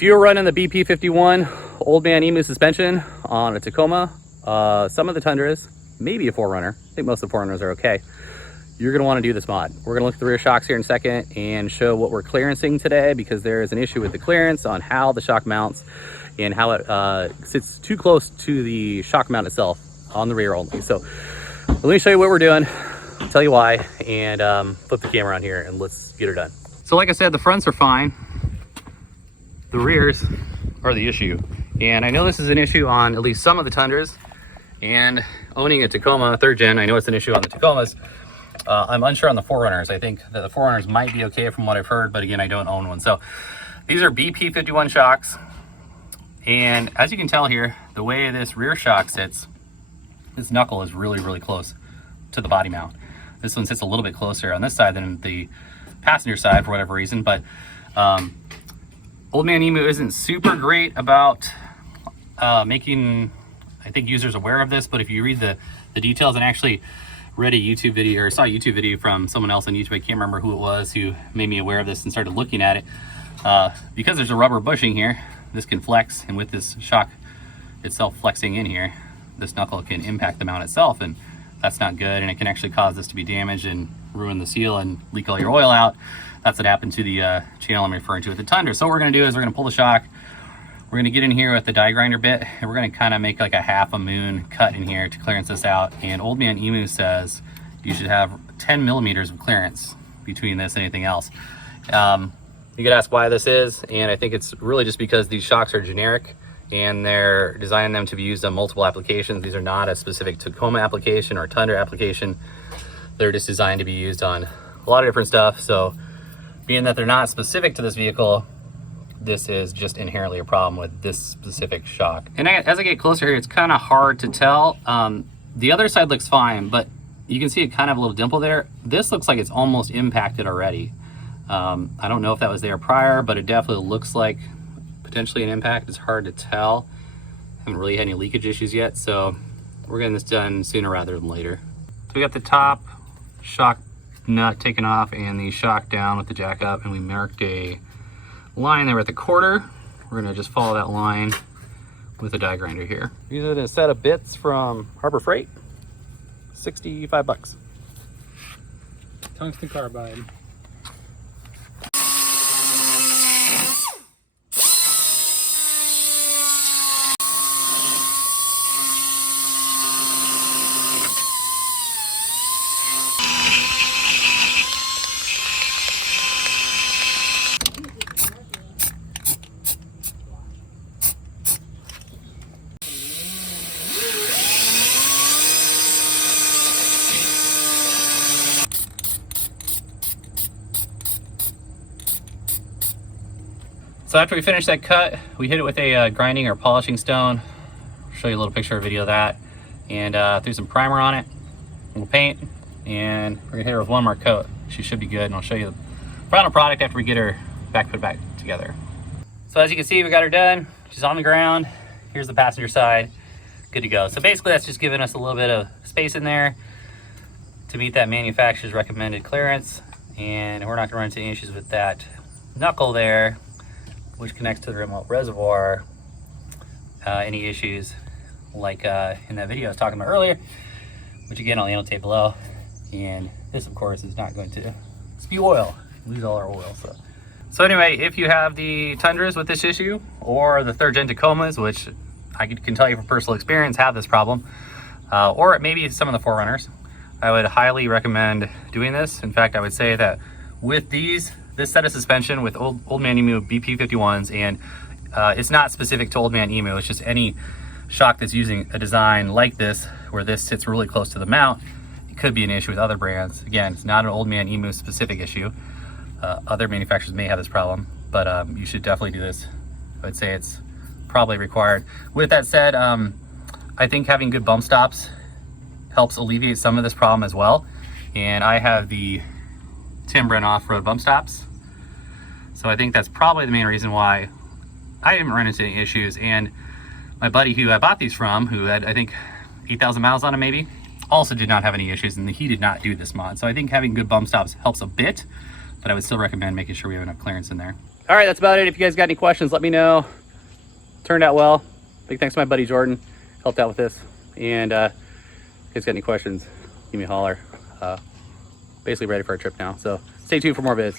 If you're running the BP51 Old Man Emu suspension on a Tacoma, some of the Tundras, maybe a 4Runner, I think most of the 4Runners are okay, you're going to want to do this mod. We're going to look at the rear shocks here in a second and show what we're clearancing today, because there is an issue with the clearance on how the shock mounts and how it sits too close to the shock mount itself on the rear only. So let me show you what we're doing, tell you why, and flip the camera on here and let's get her done. So like I said, the fronts are fine. The rears are the issue. And I know this is an issue on at least some of the Tundras, and owning a Tacoma 3rd gen, I know it's an issue on the Tacomas. I'm unsure on the 4Runners. I think that the 4Runners might be okay from what I've heard, but again, I don't own one. So these are BP51 shocks. And as you can tell here, the way this rear shock sits, this knuckle is really, really close to the body mount. This one sits a little bit closer on this side than the passenger side for whatever reason, but Old Man Emu isn't super great about making, I think, users aware of this, but if you read the details, and actually read a YouTube video, or saw a YouTube video from someone else on YouTube, I can't remember who it was, who made me aware of this and started looking at it. Because there's a rubber bushing here, this can flex, and with this shock itself flexing in here, this knuckle can impact the mount itself, and that's not good, and it can actually cause this to be damaged and ruin the seal and leak all your oil out. That's what happened to the channel I'm referring to with the Tundra. So what we're going to do is we're going to pull the shock, we're going to get in here with the die grinder bit, and we're going to kind of make like a half a moon cut in here to clearance this out. And Old Man Emu says you should have 10 millimeters of clearance between this and anything else. You could ask why this is, and I think it's really just because these shocks are generic and they're designing them to be used on multiple applications. These are not a specific Tacoma application or Tundra application. They're just designed to be used on a lot of different stuff. So being that they're not specific to this vehicle, this is just inherently a problem with this specific shock. And as I get closer here, it's kind of hard to tell. The other side looks fine, but you can see it kind of a little dimple there. This looks like it's almost impacted already. I don't know if that was there prior, but it definitely looks like potentially an impact. It's hard to tell. Haven't really had any leakage issues yet, so we're getting this done sooner rather than later. So we got the top shock nut taken off and the shock down with the jack up, and we marked a line there at the quarter. We're gonna just follow that line with a die grinder here. Using a set of bits from Harbor Freight, 65 bucks. Tungsten carbide. So after we finish that cut, we hit it with a grinding or polishing stone. I'll show you a little picture or video of that. And threw some primer on it, a little paint, and we're gonna hit her with one more coat. She should be good, and I'll show you the final product after we get her put back together. So as you can see, we got her done. She's on the ground. Here's the passenger side, good to go. So basically that's just giving us a little bit of space in there to meet that manufacturer's recommended clearance. And we're not gonna run into any issues with that knuckle there, which connects to the remote reservoir. Any issues like in that video I was talking about earlier, which again I'll annotate below. And this of course is not going to spew oil, lose all our oil. So anyway, if you have the Tundras with this issue, or the 3rd gen Tacomas, which I can tell you from personal experience have this problem, or maybe some of the 4Runners, I would highly recommend doing this. In fact, I would say that with this set of suspension with Old Man Emu BP51s, and it's not specific to Old Man Emu, it's just any shock that's using a design like this, where this sits really close to the mount. It could be an issue with other brands. Again, it's not an Old Man Emu specific issue. Other manufacturers may have this problem, but you should definitely do this. I would say it's probably required. With that said, I think having good bump stops helps alleviate some of this problem as well. And I have the Timbren off-road bump stops. So I think that's probably the main reason why I didn't run into any issues. And my buddy who I bought these from, who had, I think, 8,000 miles on them maybe, also did not have any issues, and he did not do this mod. So I think having good bump stops helps a bit, but I would still recommend making sure we have enough clearance in there. All right, that's about it. If you guys got any questions, let me know. Turned out well. Big thanks to my buddy Jordan, helped out with this. And if you guys got any questions, give me a holler. Basically ready for a trip now, so stay tuned for more vids.